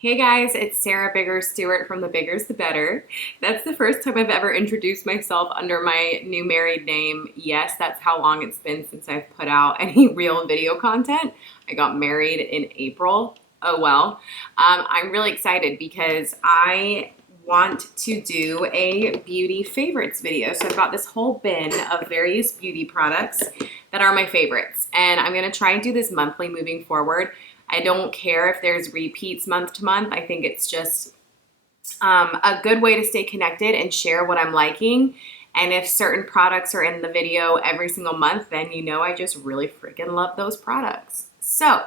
Hey guys, it's Sarah Biggers-Stewart from the Biggers-the-Better. That's the first time I've ever introduced myself under my new married name. Yes, that's how long it's been since I've put out any real video content. I got married in April. Oh well. I'm really excited because I want to do a beauty favorites video. So I've got this whole bin of various beauty products that are my favorites. And I'm gonna try and do this monthly moving forward. I don't care if there's repeats month to month. I think it's just a good way to stay connected and share what I'm liking. And if certain products are in the video every single month, then you know I just really freaking love those products. So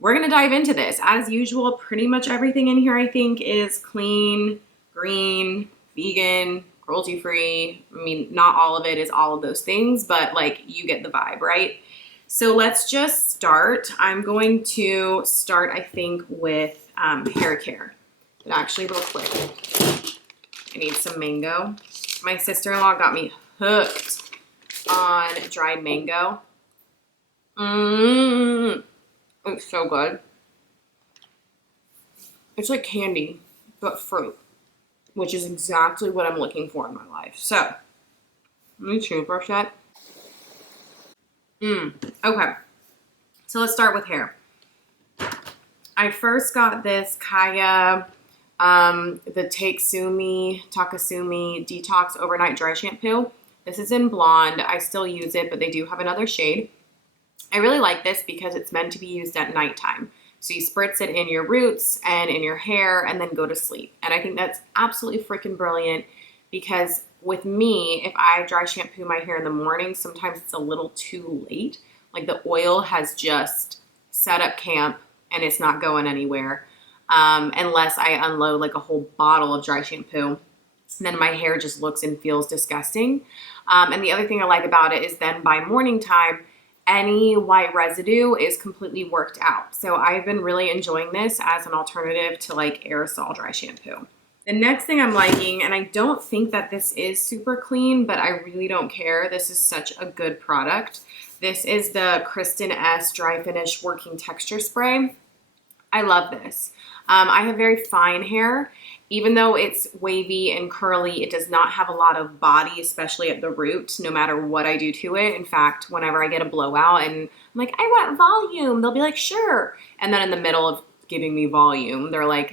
we're gonna dive into this. As usual, pretty much everything in here I think is clean, green, vegan, cruelty-free. I mean, not all of it is all of those things, but like you get the vibe, right? So let's just start. I'm going to start, I think, with Haircare. But actually, real quick, I need some mango. My sister-in-law got me hooked on dried mango. It's so good. It's like candy, but fruit, which is exactly what I'm looking for in my life. So, let me toothbrush that. Okay, so let's start with hair. I first got this Kaya, the Takesumi Detox Overnight Dry Shampoo. This is in blonde. I still use it, but they do have another shade. I really like this because it's meant to be used at nighttime. So you spritz it in your roots and in your hair and then go to sleep. And I think that's absolutely freaking brilliant because with me, if I dry shampoo my hair in the morning, sometimes it's a little too late. Like the oil has just set up camp and it's not going anywhere unless I unload like a whole bottle of dry shampoo. Then my hair just looks and feels disgusting. And the other thing I like about it is then by morning time, any white residue is completely worked out. So I've been really enjoying this as an alternative to like aerosol dry shampoo. The next thing I'm liking, and I don't think that this is super clean, but I really don't care. This is such a good product. This is the Kristen S Dry Finish Working Texture Spray. I love this. I have very fine hair. Even though it's wavy and curly, it does not have a lot of body, especially at the root, no matter what I do to it. In fact, whenever I get a blowout and I'm like, I want volume, they'll be like, sure. And then in the middle of giving me volume, they're like,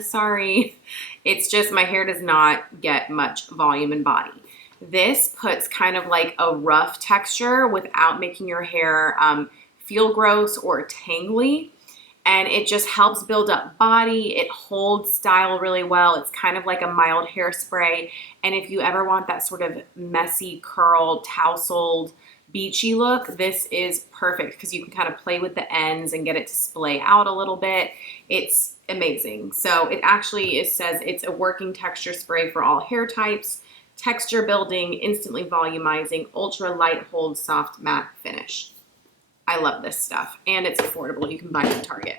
sorry. It's just my hair does not get much volume and body. This puts kind of like a rough texture without making your hair feel gross or tangly. And it just helps build up body. It holds style really well. It's kind of like a mild hairspray. And if you ever want that sort of messy, curled, tousled, beachy look, this is perfect because you can kind of play with the ends and get it to splay out a little bit. It's amazing. So it actually says it's a working texture spray for all hair types, texture building, instantly volumizing, ultra light hold, soft matte finish. I love this stuff and it's affordable. You can buy it at Target.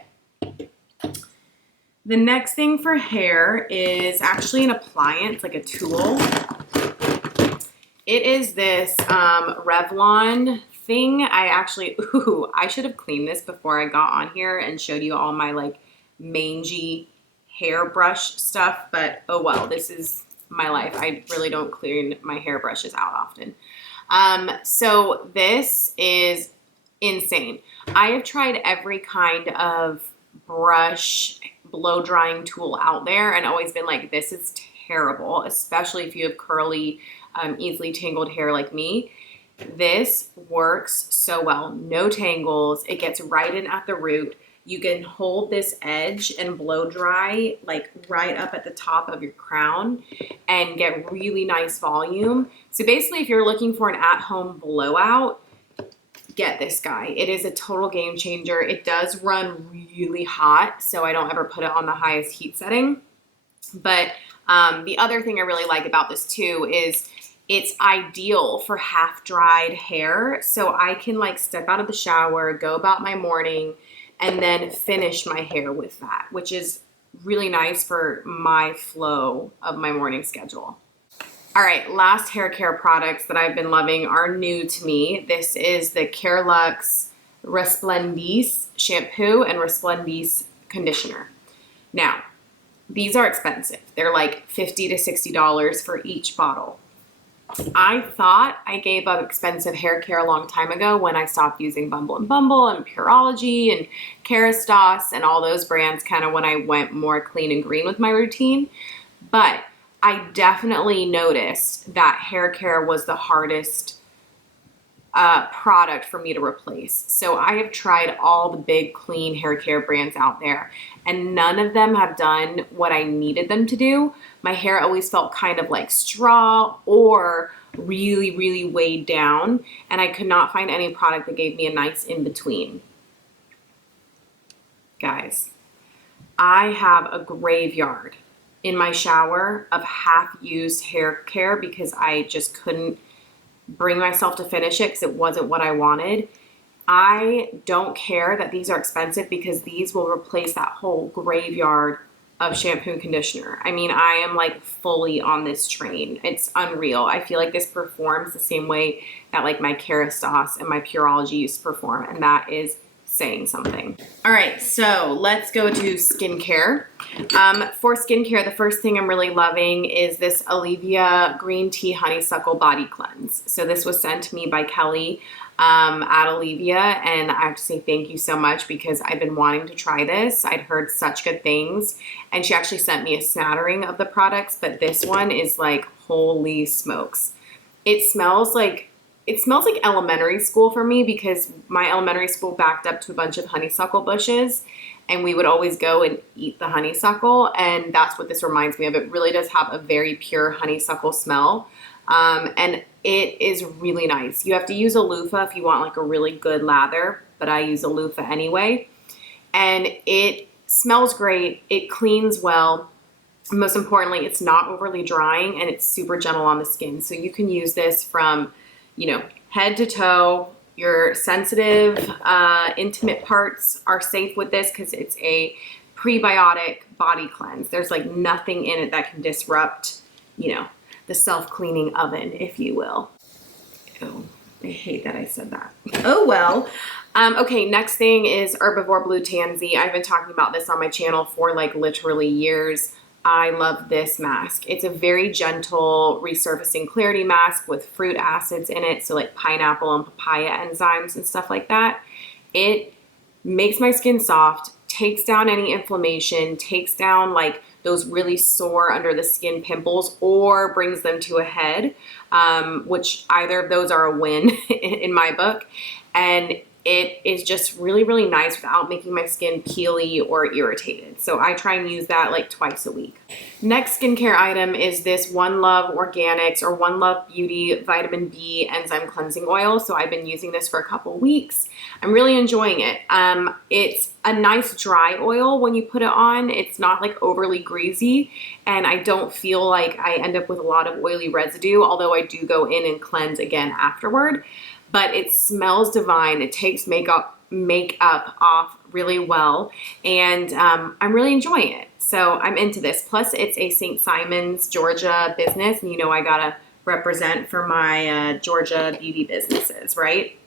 The next thing for hair is actually an appliance, like a tool. It is this Revlon thing. I should have cleaned this before I got on here and showed you all my like mangy hairbrush stuff, but oh well, this is my life. I really don't clean my hairbrushes out often. So this is insane. I have tried every kind of brush blow drying tool out there and always been like, this is terrible, especially if you have curly, easily tangled hair like me. This works so well. No tangles. It gets right in at the root. You can hold this edge and blow dry like right up at the top of your crown and get really nice volume. So basically, if you're looking for an at-home blowout, get this guy. It is a total game changer. It does run really hot, so I don't ever put it on the highest heat setting. But the other thing I really like about this too is it's ideal for half-dried hair. So I can like step out of the shower, go about my morning, and then finish my hair with that, which is really nice for my flow of my morning schedule. All right, last hair care products that I've been loving are new to me. This is the Carelux Resplendisse shampoo and Resplendisse conditioner. Now, these are expensive. They're like $50 to $60 for each bottle. I thought I gave up expensive hair care a long time ago when I stopped using Bumble and Bumble and Pureology and Kerastase and all those brands, kind of when I went more clean and green with my routine. But I definitely noticed that hair care was the hardest product for me to replace. So I have tried all the big clean hair care brands out there, and none of them have done what I needed them to do. My hair always felt kind of like straw or really, really weighed down, and I could not find any product that gave me a nice in-between. Guys, I have a graveyard in my shower of half-used hair care because I just couldn't bring myself to finish it because it wasn't what I wanted. I don't care that these are expensive because these will replace that whole graveyard of shampoo and conditioner. I mean, I am like fully on this train. It's unreal. I feel like this performs the same way that like my Kerastase and my Pureology used to perform, and that is saying something. All right, so let's go to skincare. For skincare, the first thing I'm really loving is this Olivia Green Tea Honeysuckle Body Cleanse. So this was sent to me by Kelly at Olivia, and I have to say thank you so much because I've been wanting to try this. I'd heard such good things, and she actually sent me a smattering of the products, but this one is like, holy smokes. It smells like elementary school for me because my elementary school backed up to a bunch of honeysuckle bushes, and we would always go and eat the honeysuckle, and that's what this reminds me of. It really does have a very pure honeysuckle smell, and it is really nice. You have to use a loofah if you want like a really good lather, but I use a loofah anyway, and it smells great. It cleans well. Most importantly, it's not overly drying, and it's super gentle on the skin. So you can use this from, you know, head to toe. Your sensitive, intimate parts are safe with this because it's a prebiotic body cleanse. There's like nothing in it that can disrupt, you know, the self-cleaning oven, if you will. Oh, I hate that I said that. Oh, well. Okay, next thing is Herbivore Blue Tansy. I've been talking about this on my channel for like literally years. I love this mask. It's a very gentle resurfacing clarity mask with fruit acids in it, so like pineapple and papaya enzymes and stuff like that. It makes my skin soft, takes down any inflammation, takes down like those really sore under the skin pimples, or brings them to a head, which either of those are a win in my book. And it is just really, really nice without making my skin peely or irritated. So I try and use that like twice a week. Next skincare item is this One Love Organics or One Love Beauty Vitamin B Enzyme Cleansing Oil. So I've been using this for a couple weeks. I'm really enjoying it. It's a nice dry oil when you put it on. It's not like overly greasy, and I don't feel like I end up with a lot of oily residue, although I do go in and cleanse again afterward. But it smells divine. It takes makeup off really well, and I'm really enjoying it. So I'm into this. Plus, it's a St. Simon's, Georgia business, and you know I gotta represent for my Georgia beauty businesses, right?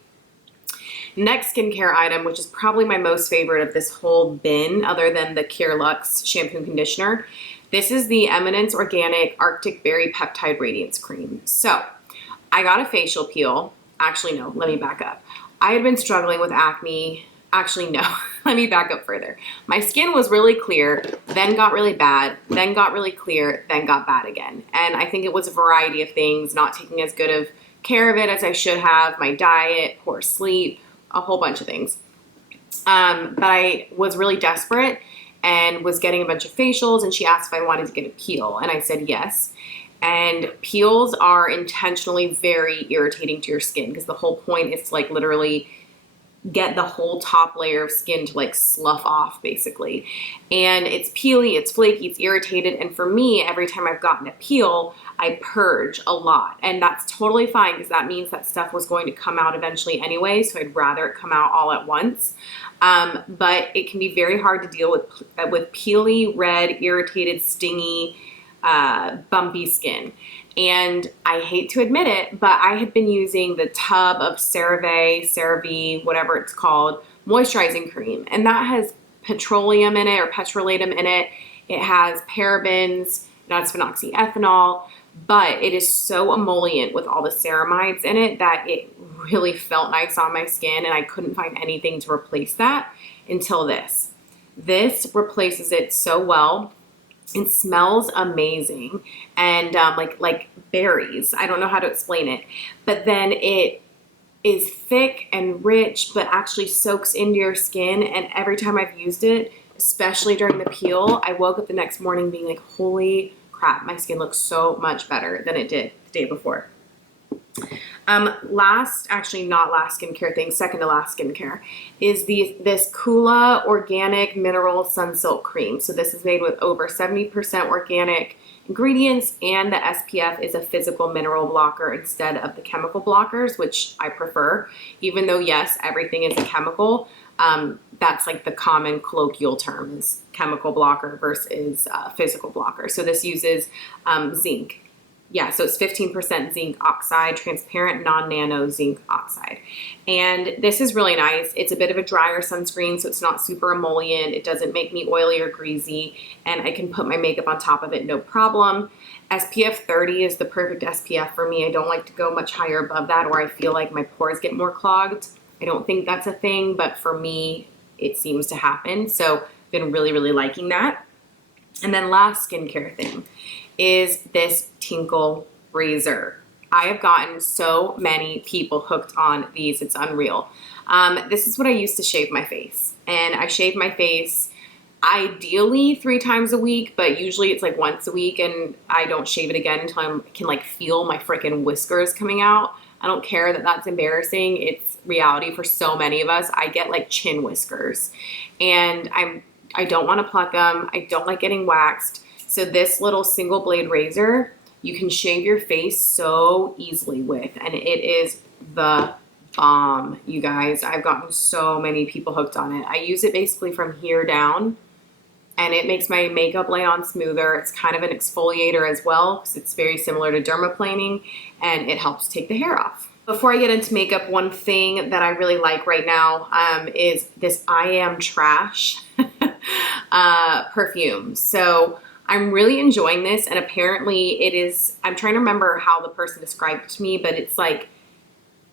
Next skincare item, which is probably my most favorite of this whole bin, other than the Cure Luxe shampoo and conditioner. This is the Eminence Organic Arctic Berry Peptide Radiance Cream. So I got a facial peel. Actually, no, let me back up. I had been struggling with acne. Actually, no, let me back up further. My skin was really clear, then got really bad, then got really clear, then got bad again. And I think it was a variety of things, not taking as good of care of it as I should have, my diet, poor sleep, a whole bunch of things. But I was really desperate and was getting a bunch of facials, and she asked if I wanted to get a peel, and I said yes. And peels are intentionally very irritating to your skin because the whole point is to like literally get the whole top layer of skin to like slough off basically. And it's peely, it's flaky, it's irritated. And for me, every time I've gotten a peel, I purge a lot. And that's totally fine because that means that stuff was going to come out eventually anyway. So I'd rather it come out all at once. But it can be very hard to deal with peely, red, irritated, stingy, bumpy skin. And I hate to admit it, but I had been using the tub of CeraVe, whatever it's called, moisturizing cream. And that has petroleum in it or petrolatum in it. It has parabens, it has phenoxyethanol, but it is so emollient with all the ceramides in it that it really felt nice on my skin, and I couldn't find anything to replace that until this. This replaces it so well. It smells amazing, and like berries. I don't know how to explain it, but then it is thick and rich, but actually soaks into your skin. And every time I've used it, especially during the peel, I woke up the next morning being like, holy crap, my skin looks so much better than it did the day before. Actually not last skincare thing, second to last skincare is this Kula Organic Mineral Sunsilk Cream. So this is made with over 70% organic ingredients, and the SPF is a physical mineral blocker instead of the chemical blockers, which I prefer, even though yes, everything is a chemical. That's like the common colloquial term is chemical blocker versus physical blocker. So this uses zinc. Yeah, so it's 15% zinc oxide, transparent non-nano zinc oxide. And this is really nice. It's a bit of a drier sunscreen, so it's not super emollient. It doesn't make me oily or greasy, and I can put my makeup on top of it, no problem. SPF 30 is the perfect SPF for me. I don't like to go much higher above that, or I feel like my pores get more clogged. I don't think that's a thing, but for me, it seems to happen. So I've been really, really liking that. And then last skincare thing is this Tinkle razor. I have gotten so many people hooked on these. It's unreal. This is what I used to shave my face. And I shave my face ideally 3 times a week, but usually it's like once a week, and I don't shave it again until I can like feel my freaking whiskers coming out. I don't care that that's embarrassing. It's reality for so many of us. I get like chin whiskers, and I don't want to pluck them. I don't like getting waxed. So this little single blade razor, you can shave your face so easily with, and it is the bomb, you guys. I've gotten so many people hooked on it. I use it basically from here down, and it makes my makeup lay on smoother. It's kind of an exfoliator as well, because it's very similar to dermaplaning, and it helps take the hair off. Before I get into makeup, one thing that I really like right now is this I Am Trash perfume. So I'm really enjoying this, and apparently it is, I'm trying to remember how the person described it to me, but it's like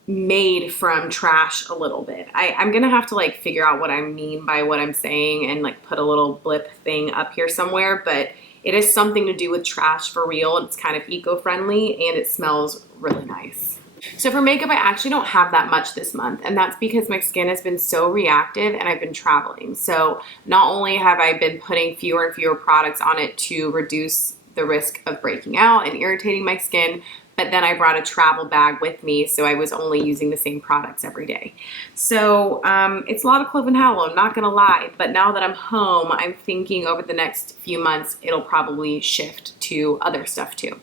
made from trash a little bit. I'm gonna have to like figure out what I mean by what I'm saying and like put a little blip thing up here somewhere, but it has something to do with trash for real. It's kind of eco-friendly, and it smells really nice. So for makeup, I actually don't have that much this month, and that's because my skin has been so reactive and I've been traveling. So not only have I been putting fewer and fewer products on it to reduce the risk of breaking out and irritating my skin, but then I brought a travel bag with me, so I was only using the same products every day. So it's a lot of CLOVE HALLOW, I'm not gonna lie, but now that I'm home, I'm thinking over the next few months, it'll probably shift to other stuff too.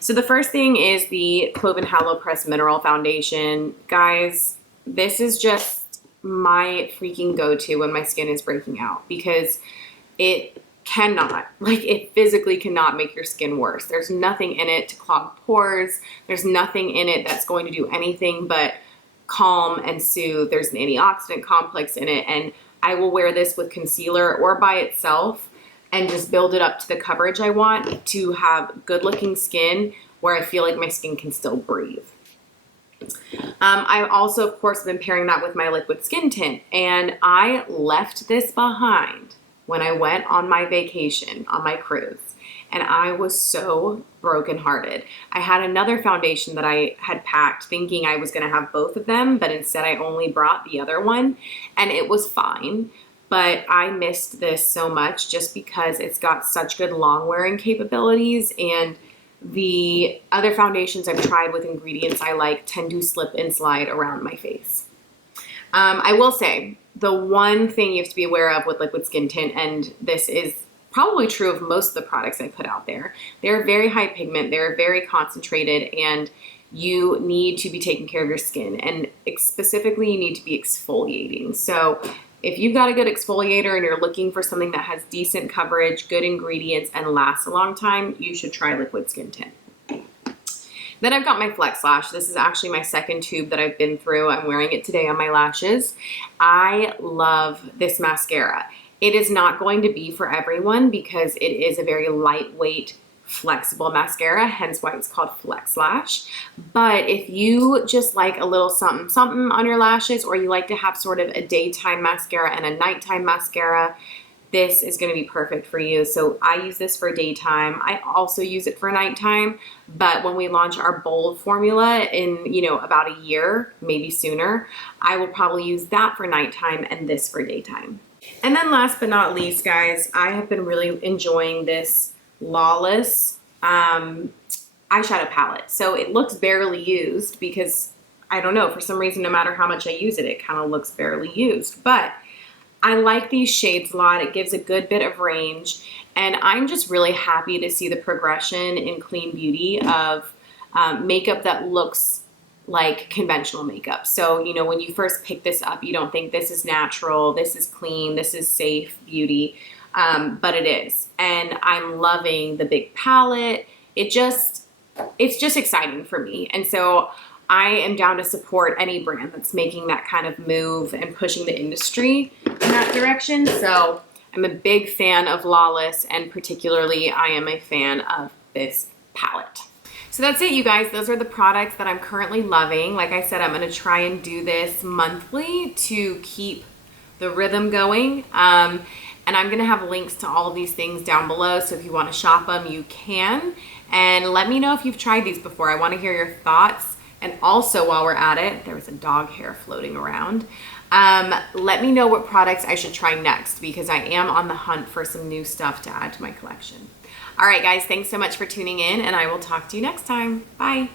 So the first thing is the CLOVE HALLOW Pressed Mineral Foundation. Guys, this is just my freaking go-to when my skin is breaking out, because it cannot, like it physically cannot make your skin worse. There's nothing in it to clog pores. There's nothing in it that's going to do anything but calm and soothe. There's an antioxidant complex in it, and I will wear this with concealer or by itself and just build it up to the coverage I want to have good looking skin where I feel like my skin can still breathe. I also, of course, been pairing that with my liquid skin tint, and I left this behind when I went on my vacation, on my cruise, and I was so brokenhearted. I had another foundation that I had packed thinking I was gonna have both of them, but instead I only brought the other one, and it was fine. But I missed this so much just because it's got such good long wearing capabilities, and the other foundations I've tried with ingredients I like tend to slip and slide around my face. I will say the one thing you have to be aware of with liquid skin tint, and this is probably true of most of the products I put out there, they're very high pigment, they're very concentrated, and you need to be taking care of your skin, and specifically you need to be exfoliating. So if you've got a good exfoliator and you're looking for something that has decent coverage, good ingredients, and lasts a long time, you should try liquid skin tint. Then I've got my Flex Lash. This is actually my second tube that I've been through. I'm wearing it today on my lashes. I love this mascara. It is not going to be for everyone because it is a very lightweight, flexible mascara, hence why it's called Flex Lash. But if you just like a little something something on your lashes, or you like to have sort of a daytime mascara and a nighttime mascara, this is going to be perfect for you. So I use this for daytime. I also use it for nighttime, but when we launch our bold formula in, you know, about a year, maybe sooner, I will probably use that for nighttime and this for daytime. And then last but not least, guys, I have been really enjoying this Lawless eyeshadow palette. So it looks barely used because, I don't know, for some reason, no matter how much I use it, it kind of looks barely used. But I like these shades a lot. It gives a good bit of range. And I'm just really happy to see the progression in clean beauty of makeup that looks like conventional makeup. So, you know, when you first pick this up, you don't think this is natural, this is clean, this is safe beauty. But it is. And I'm loving the big palette. It's just exciting for me. And so I am down to support any brand that's making that kind of move and pushing the industry in that direction. So I'm a big fan of Lawless, and particularly I am a fan of this palette. So that's it, you guys. Those are the products that I'm currently loving. Like I said, I'm going to try and do this monthly to keep the rhythm going. And I'm going to have links to all of these things down below. So if you want to shop them, you can. And let me know if you've tried these before. I want to hear your thoughts. And also, while we're at it, there was a dog hair floating around. Let me know what products I should try next, because I am on the hunt for some new stuff to add to my collection. All right, guys, thanks so much for tuning in, and I will talk to you next time. Bye.